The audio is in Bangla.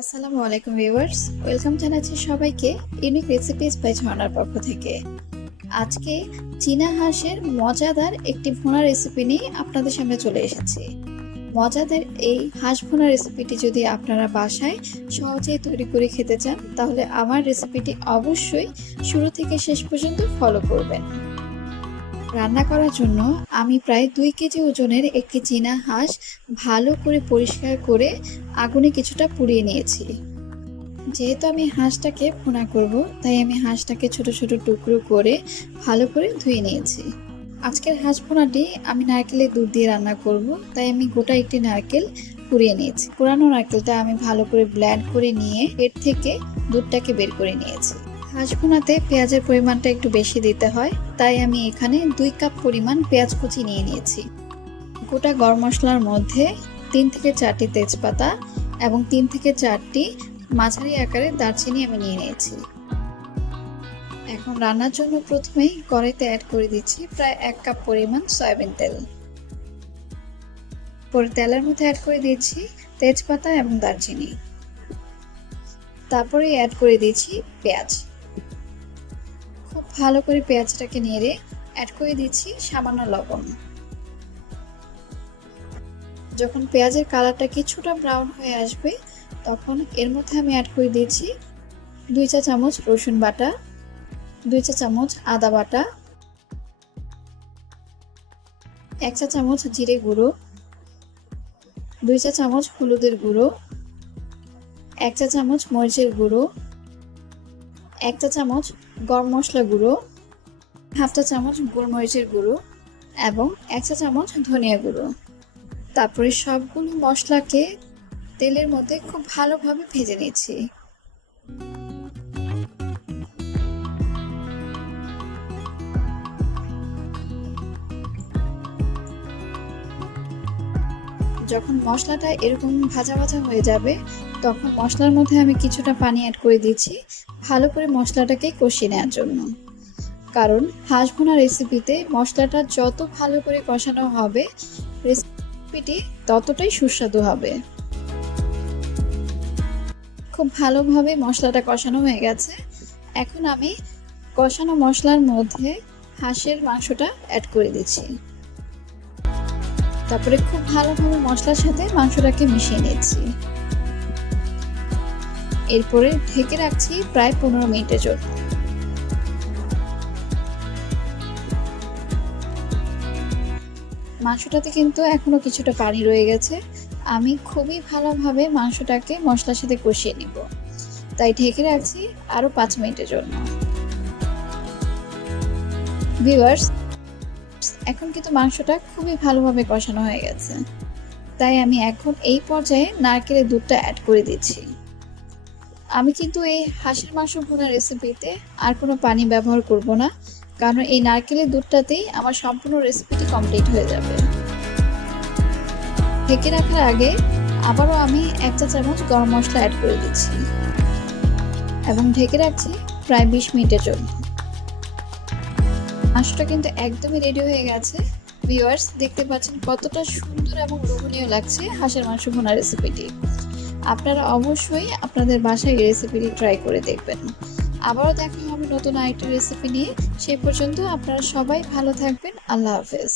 আসসালামু আলাইকুম ভিউয়ার্স, ওয়েলকাম জানাচ্ছি সবাইকে ইউনিক রেসিপিস বাই ঝর্ণার পক্ষ থেকে। আজকে চীনা হাঁসের মজাদার একটি ভুনা রেসিপি নিয়ে আপনাদের সামনে চলে এসেছি। মজাদার এই হাঁস ভুনা রেসিপিটি যদি আপনারা বাসায় সহজেই তৈরি করে খেতে চান, তাহলে আমার রেসিপিটি অবশ্যই শুরু থেকে শেষ পর্যন্ত ফলো করবেন। রান্না করার জন্য আমি প্রায় দুই কেজি ওজনের একটি চীনা হাঁস ভালো করে পরিষ্কার করে আগুনে কিছুটা পুড়িয়ে নিয়েছি। যেহেতু আমি হাঁসটাকে ফোনা করব, তাই আমি হাঁসটাকে ছোট ছোট টুকরো করে ভালো করে ধুয়ে নিয়েছি। আজকের হাঁস ফোনাটি আমি নারকেলের দুধ দিয়ে রান্না করব, তাই আমি গোটা একটি নারকেল পুড়িয়ে নিয়েছি। পুরানো নারকেলটা আমি ভালো করে ব্ল্যান্ড করে নিয়ে এর থেকে দুধটাকে বের করে নিয়েছি। হাঁস ভুনাতে পেঁয়াজের পরিমাণটা একটু বেশি দিতে হয়, তাই আমি এখানে দুই কাপ পরিমাণ পেঁয়াজ কুচি নিয়ে নিয়েছি। গোটা গরম মশলার মধ্যে তিন থেকে চারটি তেজপাতা এবং তিন থেকে চারটি মাঝারি আকারের দারচিনি আমি নিয়ে নিয়েছি। এখন রান্নার জন্য প্রথমেই কড়াইতে অ্যাড করে দিচ্ছি প্রায় এক কাপ পরিমাণ সয়াবিন তেল। পরে তেলের মধ্যে অ্যাড করে দিচ্ছি তেজপাতা এবং দারচিনি। তারপরে অ্যাড করে দিচ্ছি পেঁয়াজ। খুব ভালো করে পেঁয়াজটাকে নেড়ে অ্যাড করে দিচ্ছি সামান্য লবণ। যখন পেঁয়াজের কালারটা কিছুটা ব্রাউন হয়ে আসবে, তখন এর মধ্যে আমি অ্যাড করে দিয়েছি দুই চা চামচ রসুন বাটা, দুই চা চামচ আদা বাটা, এক চা চামচ জিরে গুঁড়ো, দুই চা চামচ হলুদের গুঁড়ো, এক চা চামচ মরিচের গুঁড়ো এক চা চামচ গরম মশলা গুঁড়ো, হাফ চা চামচ গোলমরিচের গুঁড়ো এবং এক চা চামচ ধনিয়া গুঁড়ো। তারপরে সবগুলো মশলাকে তেলের মধ্যে খুব ভালোভাবে ভেজে নিচ্ছি। যখন মশলাটা এরকম ভাজা ভাজা হয়ে যাবে, তখন মশলার মধ্যে আমি কিছুটা পানি অ্যাড করে দিচ্ছি, ভালো করে মশলাটাকে কষিয়ে নেওয়ার জন্য। কারণ হাঁস ভুনা রেসিপিতে মশলাটা যত ভালো করে কষানো হবে রেসিপিটি ততটাই সুস্বাদু হবে। খুব ভালোভাবে মশলাটা কষানো হয়ে গেছে। এখন আমি কষানো মশলার মধ্যে হাঁসের মাংসটা অ্যাড করে দিচ্ছি। তারপরে খুব ভালোভাবে মশলার সাথে মাংসটাকে মিশিয়ে নিচ্ছি এরপরে ঢেকে রাখছি প্রায় পনেরো মিনিটের জন্য। মাংসটাতে কিন্তু এখনও কিছুটা পানি রয়ে গেছে। আমি খুবই ভালোভাবে মাংসটাকে মশলার সাথে কষিয়ে নিব। তাই ঢেকে রাখছি আরও পাঁচ মিনিটের জন্য। এখন কিন্তু মাংসটা খুবই ভালোভাবে কষানো হয়ে গেছে। তাই আমি এখন এই পর্যায়ে নারকেলের দুধটা অ্যাড করে দিচ্ছি। আমি কিন্তু এই হাঁসের মাংস ভুনা রেসিপিতে আর কোনো পানি ব্যবহার করব না, কারণ এই নারকেলের দুধটাতেই আমার সম্পূর্ণ রেসিপিটি কমপ্লিট হয়ে যাবে। ঢেকে রাখার আগে আবারও আমি এক চা চামচ গরম মশলা অ্যাড করে দিচ্ছি। এবং ঢেকে রাখছি প্রায় বিশ মিনিটের জন্য। মাংসটা কিন্তু একদমই রেডি হয়ে গেছে। ভিউয়ার্স দেখতে পাচ্ছেন কতটা সুন্দর এবং লোভনীয় লাগছে হাঁসের মাংস ভোনা রেসিপিটি আপনারা অবশ্যই আপনাদের বাসায় এই রেসিপিটি ট্রাই করে দেখবেন। আবারও দেখা হবে নতুন আরেকটা রেসিপি নিয়ে। সেই পর্যন্ত আপনারা সবাই ভালো থাকবেন। আল্লাহ হাফেজ।